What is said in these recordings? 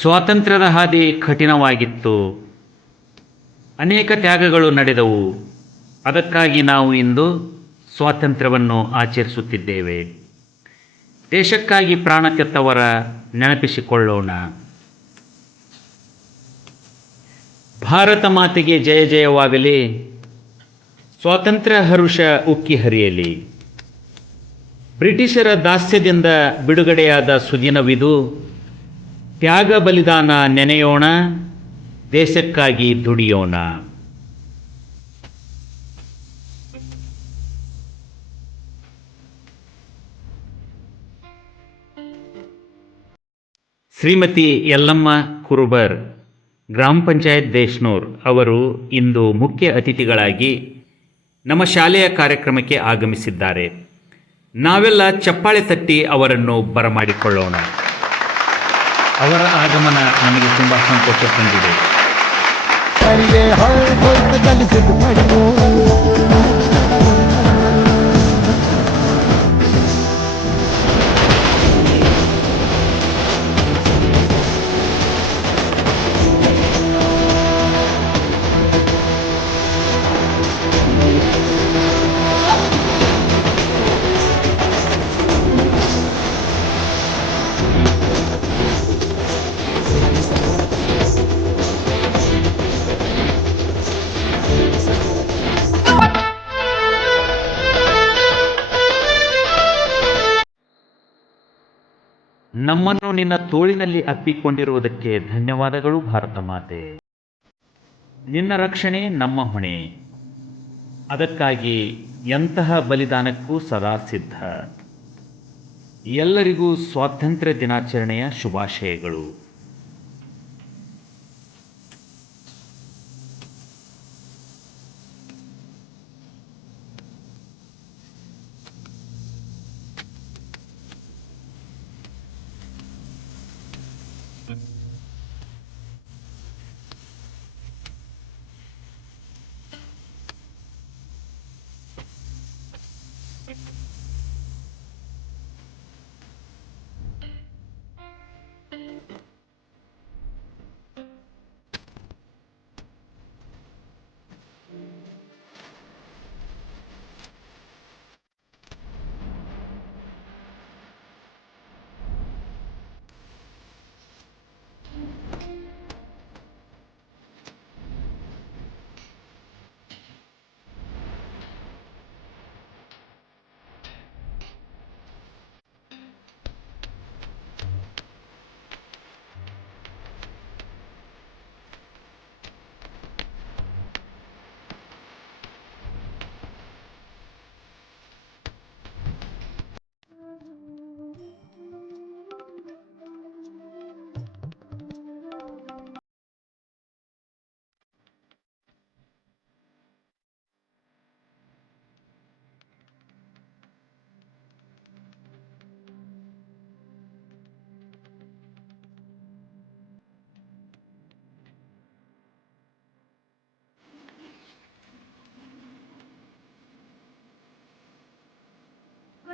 ಸ್ವಾತಂತ್ರ್ಯದ ಹಾದಿ ಕಠಿಣವಾಗಿತ್ತು. ಅನೇಕ ತ್ಯಾಗಗಳು ನಡೆದವು. ಅದಕ್ಕಾಗಿ ನಾವು ಇಂದು ಸ್ವಾತಂತ್ರ್ಯವನ್ನು ಆಚರಿಸುತ್ತಿದ್ದೇವೆ. ದೇಶಕ್ಕಾಗಿ ಪ್ರಾಣ ತೆತ್ತವರ ನೆನಪಿಸಿಕೊಳ್ಳೋಣ. ಭಾರತ ಮಾತೆಗೆ ಜಯ ಜಯವಾಗಲಿ. ಸ್ವಾತಂತ್ರ್ಯ ಹರುಷ ಉಕ್ಕಿ ಹರಿಯಲಿ. ಬ್ರಿಟಿಷರ ದಾಸ್ಯದಿಂದ ಬಿಡುಗಡೆಯಾದ ಸುದಿನವಿದು ತ್ಯಾಗ ಬಲಿದಾನ ನೆನೆಯೋಣ, ದೇಶಕ್ಕಾಗಿ ದುಡಿಯೋಣ. ಶ್ರೀಮತಿ ಯಲ್ಲಮ್ಮ ಕುರುಬರ್, ಗ್ರಾಮ ಪಂಚಾಯತ್ ದೇಶ್ನೂರ್ ಅವರು ಇಂದು ಮುಖ್ಯ ಅತಿಥಿಗಳಾಗಿ ನಮ್ಮ ಶಾಲೆಯ ಕಾರ್ಯಕ್ರಮಕ್ಕೆ ಆಗಮಿಸಿದ್ದಾರೆ. ನಾವೆಲ್ಲ ಚಪ್ಪಾಳೆ ತಟ್ಟಿ ಅವರನ್ನು ಬರಮಾಡಿಕೊಳ್ಳೋಣ. ಅವರ ಆಗಮನ ನನಗೆ ತುಂಬ ಸಂತೋಷ ತಂದಿದೆ. ನಮ್ಮನ್ನು ನಿನ್ನ ತೋಳಿನಲ್ಲಿ ಅಪ್ಪಿಕೊಂಡಿರುವುದಕ್ಕೆ ಧನ್ಯವಾದಗಳು, ಭಾರತ ಮಾತೆ. ನಿನ್ನ ರಕ್ಷಣೆ ನಮ್ಮ ಹೊಣೆ. ಅದಕ್ಕಾಗಿ ಎಂತಹ ಬಲಿದಾನಕ್ಕೂ ಸದಾ ಸಿದ್ಧ. ಎಲ್ಲರಿಗೂ ಸ್ವಾತಂತ್ರ್ಯ ದಿನಾಚರಣೆಯ ಶುಭಾಶಯಗಳು.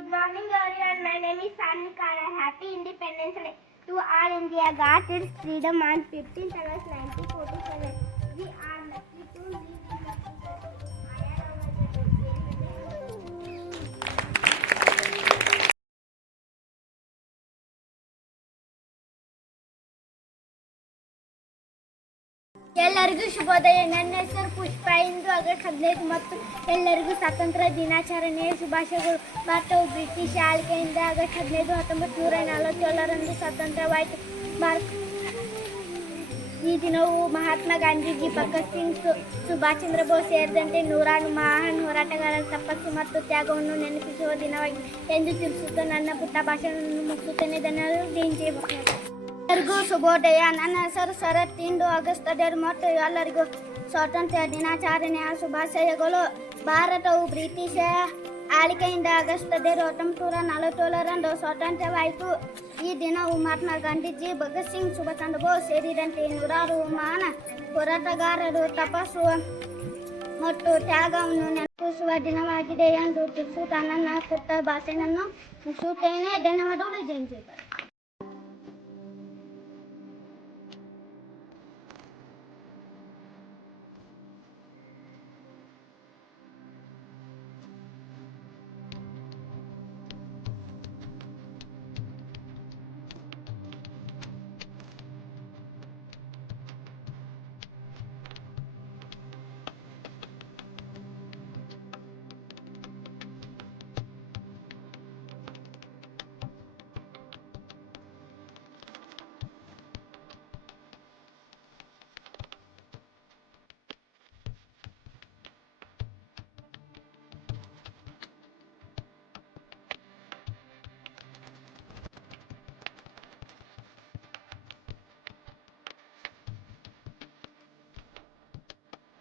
Morning, everyone. My name is Sanika. Happy Independence Day to all India. Got its freedom on 15th August 1947. ಎಲ್ಲರಿಗೂ ಶುಭೋದಯ. ನನ್ನ ಹೆಸರು ಪುಷ್ಪ. ಇಂದು ಆಗಸ್ಟ್ ಹದಿನೈದು ಮತ್ತು ಎಲ್ಲರಿಗೂ ಸ್ವಾತಂತ್ರ್ಯ ದಿನಾಚರಣೆಯ ಶುಭಾಶಯಗಳು. ಭಾರತವು ಬ್ರಿಟಿಷ್ ಆಳ್ಕೆಯಿಂದ ಆಗಸ್ಟ್ ಹದಿನೈದು ಹತ್ತೊಂಬತ್ತು ನೂರ ನಲವತ್ತೇಳರಂದು ಸ್ವಾತಂತ್ರ್ಯವಾಯಿತು ಭಾರತ ಈ ದಿನವು ಮಹಾತ್ಮ ಗಾಂಧೀಜಿ, ಭಗತ್ ಸಿಂಗ್ ಸುಭಾಷ್ ಚಂದ್ರ ಬೋಸ್ ಸೇರಿದಂತೆ ನೂರಾರು ಮಹಾನ್ ಹೋರಾಟಗಾರರ ತಪಸ್ಸು ಮತ್ತು ತ್ಯಾಗವನ್ನು ನೆನಪಿಸುವ ದಿನವಾಗಿದೆ ಎಂದು ತಿಳಿಸುತ್ತಾ ನನ್ನ ಪುಟ್ಟ ಭಾಷಣವನ್ನು ಮುಗಿಸುತ್ತೇನೆ. ಧನ್ಯವಾದಗಳು. ಎಲ್ಲರಿಗೂ ಶುಭೋದಯ ನನ್ನ ಹೆಸರು ಶರತ್. ತಿಂಡು ಆಗಸ್ಟ್ ಮತ್ತು ಎಲ್ಲರಿಗೂ ಸ್ವಾತಂತ್ರ್ಯ ದಿನಾಚರಣೆಯ ಶುಭಾಶಯಗಳು. ಭಾರತವು ಬ್ರಿಟಿಷ ಆಳಿಕೆಯಿಂದ ಆಗಸ್ಟ್ ಹದಿನೈದು ಹತ್ತೊಂಬತ್ತು ನೂರ ನಲವತ್ತೇಳರಂದು ಸ್ವಾತಂತ್ರ್ಯವಾಯಿತು. ಈ ದಿನವು ಮಹಾತ್ಮ ಗಾಂಧೀಜಿ, ಭಗತ್ ಸಿಂಗ್ ಸುಭಾಷ್ ಚಂದ್ರ ಬೋಸ್ ಸೇರಿದಂತೆ ನೂರಾರು ಮಾನ ಹೋರಾಟಗಾರರು ತಪಸ್ಸು ಮತ್ತು ತ್ಯಾಗವನ್ನು ನೆನಪಿಸುವ ದಿನವಾಗಿದೆ ಎಂದು ತಿಳಿಸುತ್ತಾ ನನ್ನ ಕೊಟ್ಟ ಭಾಷೆಯನ್ನು ಮುಗಿಸುತ್ತೇನೆ ಧನ್ಯವಾದಗಳು. ಜೈ ಜೈ ಭಾರತ್.